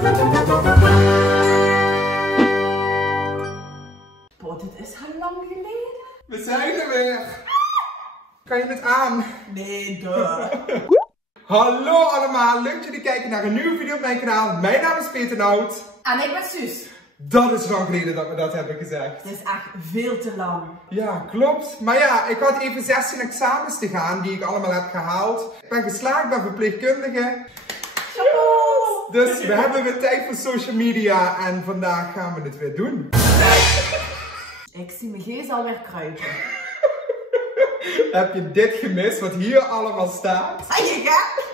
Dit is al lang geleden. We zijn er weer. Kan je het aan? Nee, duh. Hallo allemaal, leuk dat jullie kijken naar een nieuwe video op mijn kanaal. Mijn naam is Peter Nout. En ik ben Suus. Dat is lang geleden dat we dat hebben gezegd. Het is echt veel te lang. Ja, klopt. Maar ja, ik had even 16 examens te gaan die ik allemaal heb gehaald. Ik ben geslaagd, ben verpleegkundige. Dus we hebben weer tijd voor social media en vandaag gaan we het weer doen. Ik zie mijn geest alweer kruipen. Heb je dit gemist, wat hier allemaal staat? En je gaat?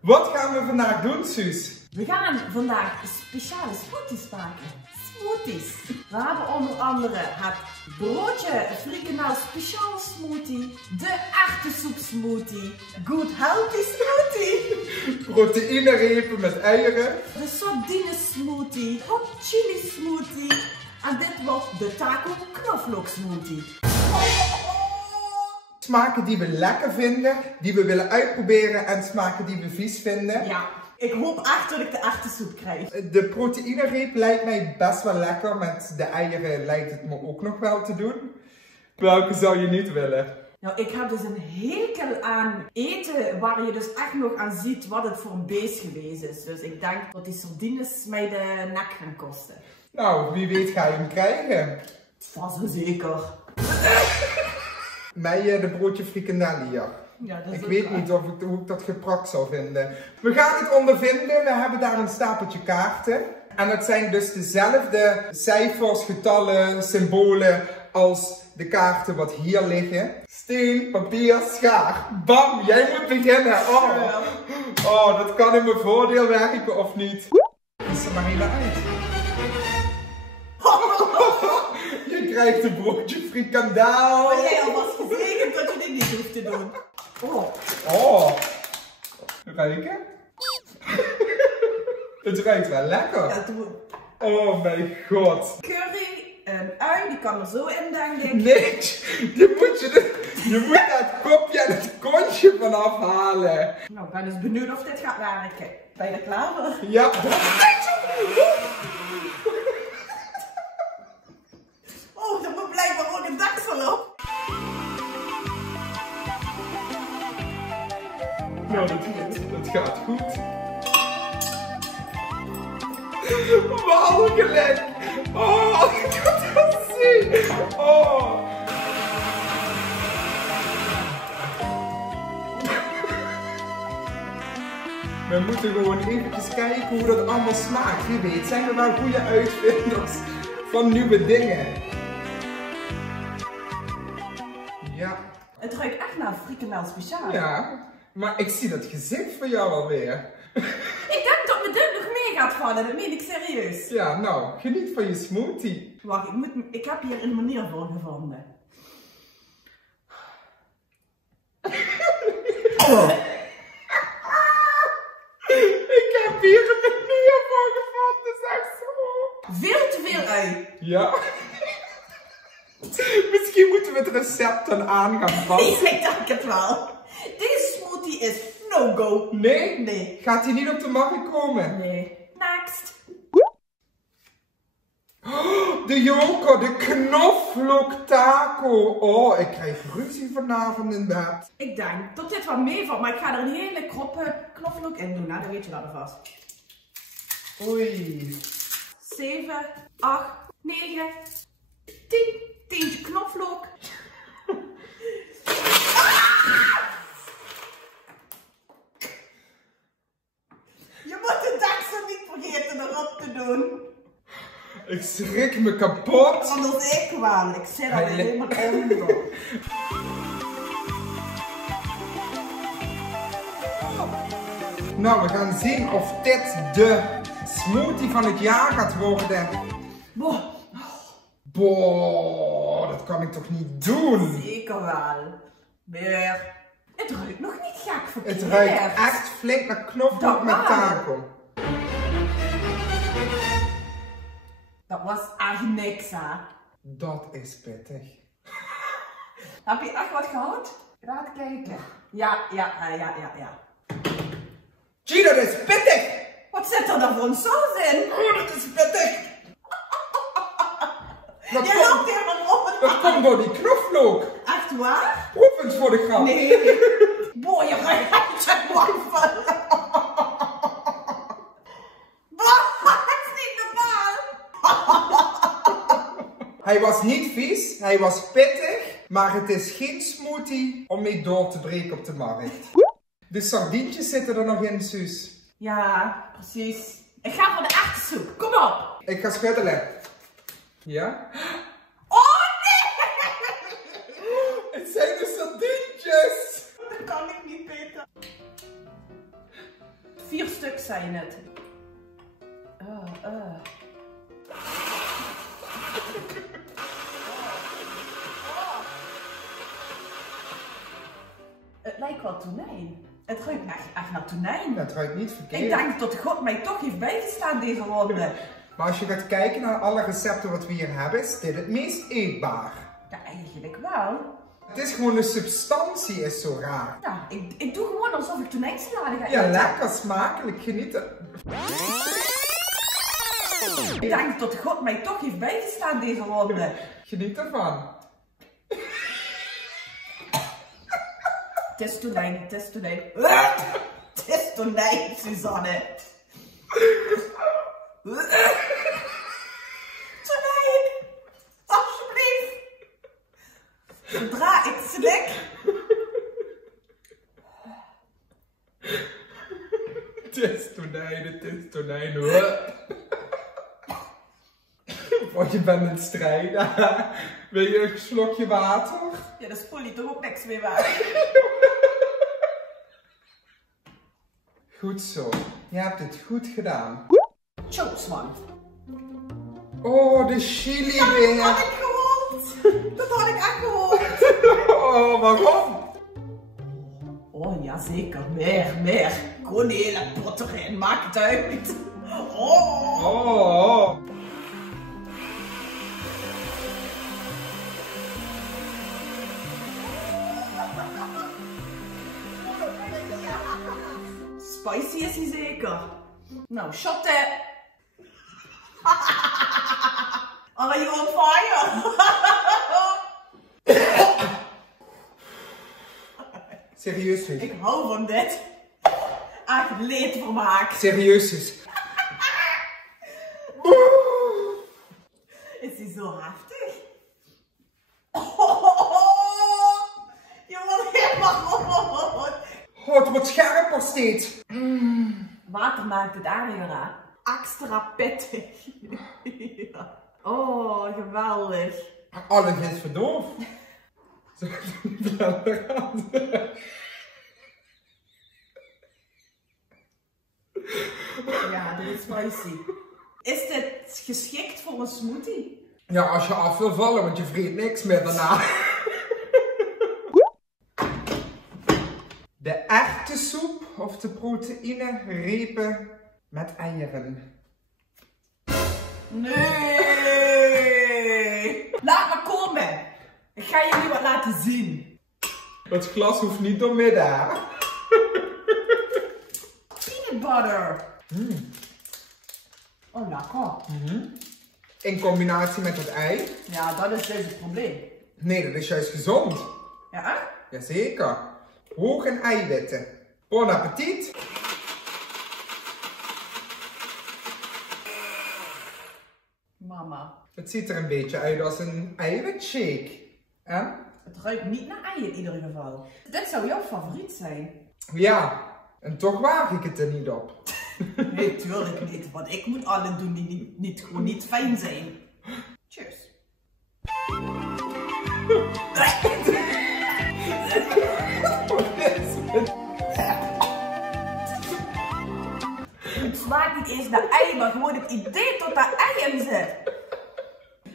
Wat gaan we vandaag doen, Suus? We gaan vandaag speciale smoothies maken. Smoothies. We hebben onder andere het broodje frikandel speciaal smoothie, de erwtensoep smoothie, good healthy smoothie, Proteïnerepen met eieren, de sardine smoothie, hot chili smoothie en dit wordt de taco knoflook smoothie. Smaken die we lekker vinden, die we willen uitproberen en smaken die we vies vinden. Ja, ik hoop echt dat ik de erwtensoep krijg. De proteïnereep lijkt mij best wel lekker, met de eieren lijkt het me ook nog wel te doen. Welke zou je niet willen? Nou, ik heb dus een hekel aan eten waar je dus echt nog aan ziet wat het voor een beest geweest is. Dus ik denk dat die sardines mij de nek gaan kosten. Nou, wie weet ga je hem krijgen. Vast wel zeker. Mij de broodje frikandel hier. Ja, dat is ik weet niet hoe ik dat geprakt zou vinden. We gaan het ondervinden. We hebben daar een stapeltje kaarten. En dat zijn dus dezelfde cijfers, getallen, symbolen als de kaarten wat hier liggen. Steen, papier, schaar. Bam, jij moet beginnen. Oh, dat kan in mijn voordeel werken of niet. Kies er maar even uit. Je krijgt een broodje frikandel. Ben jij alvast gezegend dat je dit niet hoeft te doen? Oh. Ruiken? Het ruikt wel lekker. Ja, doe. Oh mijn god. Curry, een ui, die kan er zo in, denk ik. Nee, je moet het kopje en het kontje vanaf halen. Nou, ik ben dus benieuwd of dit gaat werken. Ben je er klaar voor? Ja. Oh, er moet blijkbaar ook een deksel op. Nou, dat gaat goed. Walgelijk. Oh, ik kan het wel zien. Oh. We moeten gewoon eventjes kijken hoe dat allemaal smaakt. Wie weet zijn er wel goede uitvinders van nieuwe dingen. Ja. Het ruikt echt naar frikandel speciaal. Ja, maar ik zie dat gezicht van jou alweer. Ik denk dat me dit nog mee gaat vallen, dat meen ik serieus. Ja, nou, geniet van je smoothie. Wacht, ik heb hier een manier voor gevonden. Oh. Ik heb hier een manier voor gevonden, zeg zo. Veel te veel ui. Ja. Misschien moeten we het recept dan aan gaan passen. Ik denk het wel. Deze smoothie is no-go. Nee? Nee. Gaat hij niet op de markt komen? Nee. Next. De joker, de knoflook taco. Oh, ik krijg ruzie vanavond in bed. Ik denk dat dit wel meevalt, maar ik ga er een hele kroppe knoflook in doen. Nou, dan weet je dat alvast. Oei. 7, 8, 9, 10. Tientje knoflook. Je moet de deksel niet vergeten erop te doen. Ik schrik me kapot. Anders ik wel. Ik zit al helemaal onder. Nou, we gaan zien of dit de smoothie van het jaar gaat worden. Boah, dat kan ik toch niet doen? Zeker wel. Weer. Het ruikt nog niet gek verkeerd. Het ruikt echt flink naar knoflook met taco. Dat was echt niks, hè? Dat is pittig. Heb je echt wat gehad? Laat kijken. Ja. Gee, dat is pittig! Wat zit er dan voor een saus in? Oh, dat is pittig. Dat Je loopt helemaal op. Dat komt door die knoflook. Echt waar? Proef eens voor de grap. Nee. Boah, je ruikt het waffel. Dat is niet normaal. Hij was niet vies, hij was pittig, maar het is geen smoothie om mee door te breken op de markt. De sardientjes zitten er nog in, Suus. Ja, precies. Ik ga voor de echte soep. Kom op. Ik ga schuddelen. Ja? Oh nee! Het zijn de sardientjes! Dat kan ik niet, Peter. 4 stuk zijn het. Het lijkt wel tonijn. Het ruikt echt naar tonijn. Dat ruikt niet verkeerd. Ik denk dat God mij toch heeft bijgestaan deze ronde. Maar als je gaat kijken naar alle recepten wat we hier hebben, is dit het meest eetbaar. Ja, eigenlijk wel. Het is gewoon de substantie is zo raar. Ja, ik doe gewoon alsof ik tonijnsalade ga Ja, eten. lekker, smakelijk, genieten. Ik denk dat God mij toch heeft bijgestaan deze ronde. Geniet ervan. Het is tonijn, het is tonijn. Het is tonijn, Suzanne. Tonijn! Alsjeblieft! Zodra ik slik. Het is tonijn, het is tonijn. Want je bent in het strijden. Wil je een slokje water? Ja, dat spoel je toch ook niks meer waard. Goed zo. Je hebt het goed gedaan. Chokesman. Oh, de chili Dat weer. had ik gehoord. Dat had ik echt gehoord. Oh, waarom? Oh, jazeker. Meer. Gewoon de hele pot erin. Maak het uit. Oh. Oh. Spicy is hij zeker. Nou, shotten. Are you on fire? Serieus dus. Ik hou van dit. Echt leedvermaak. Serieus dus. Is hij zo heftig? Je wordt helemaal rood. Oh, het wordt scherper steeds. Water maakt het aardiger. Extra pittig. Ja. Oh, geweldig. Alles is verdoofd. Zal ik er niet verder aan? Ja, dit is spicy. Is dit geschikt voor een smoothie? Ja, als je af wil vallen, want je vreet niks meer daarna. De echte soep of de proteïne repen met eieren. Nee! Laat maar komen! Ik ga je nu wat laten zien. Het glas hoeft niet door midden, hè? Peanut butter. Oh, lekker. In combinatie met het ei. Ja, dat is dus het probleem. Nee, dat is juist gezond. Ja? Jazeker. Hoog in eiwitten. Bon appetit. Mama. Het ziet er een beetje uit als een eiwitshake. En? Het ruikt niet naar ei in ieder geval. Dit zou jouw favoriet zijn. Ja, en toch waag ik het er niet op. Nee, tuurlijk niet. Want ik moet alles doen die gewoon niet fijn zijn. Cheers. Het smaakt niet eens naar ei, maar gewoon het idee dat daar ei in zit.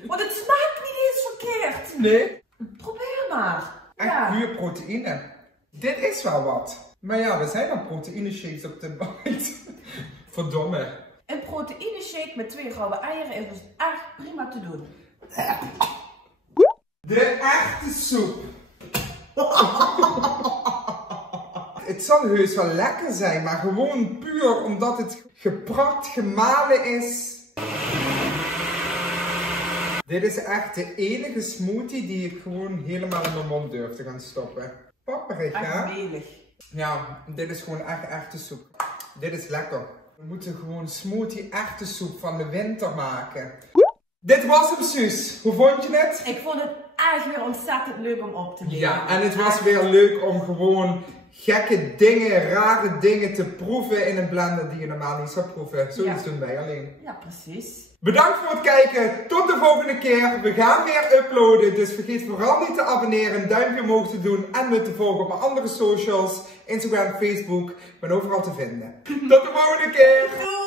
Want het smaakt niet eens verkeerd. Nee, Probeer maar. echt puur proteïne. Dit is wel wat. Maar ja, er zijn al proteïne shakes op de markt. Verdomme. Een proteïne shake met 2 rauwe eieren is dus echt prima te doen. De echte soep. het zal heus wel lekker zijn, maar gewoon puur omdat het geprakt, gemalen is. Dit is echt de enige smoothie die ik gewoon helemaal in mijn mond durf te gaan stoppen. Papperig, hè? Echt melig. Ja, dit is gewoon echt echte soep. Dit is lekker. We moeten gewoon smoothie echte soep van de winter maken. Dit was hem, Suus. Hoe vond je het? Ik vond het echt weer ontzettend leuk om op te nemen. Ja, en het was weer leuk om gewoon gekke dingen, rare dingen te proeven in een blender die je normaal niet zou proeven. Zoiets doen wij alleen. Ja, precies. Bedankt voor het kijken. Tot de volgende keer. We gaan weer uploaden. Dus vergeet vooral niet te abonneren, een duimpje omhoog te doen en me te volgen op mijn andere socials. Instagram, Facebook. Ik ben overal te vinden. Tot de volgende keer. Doei!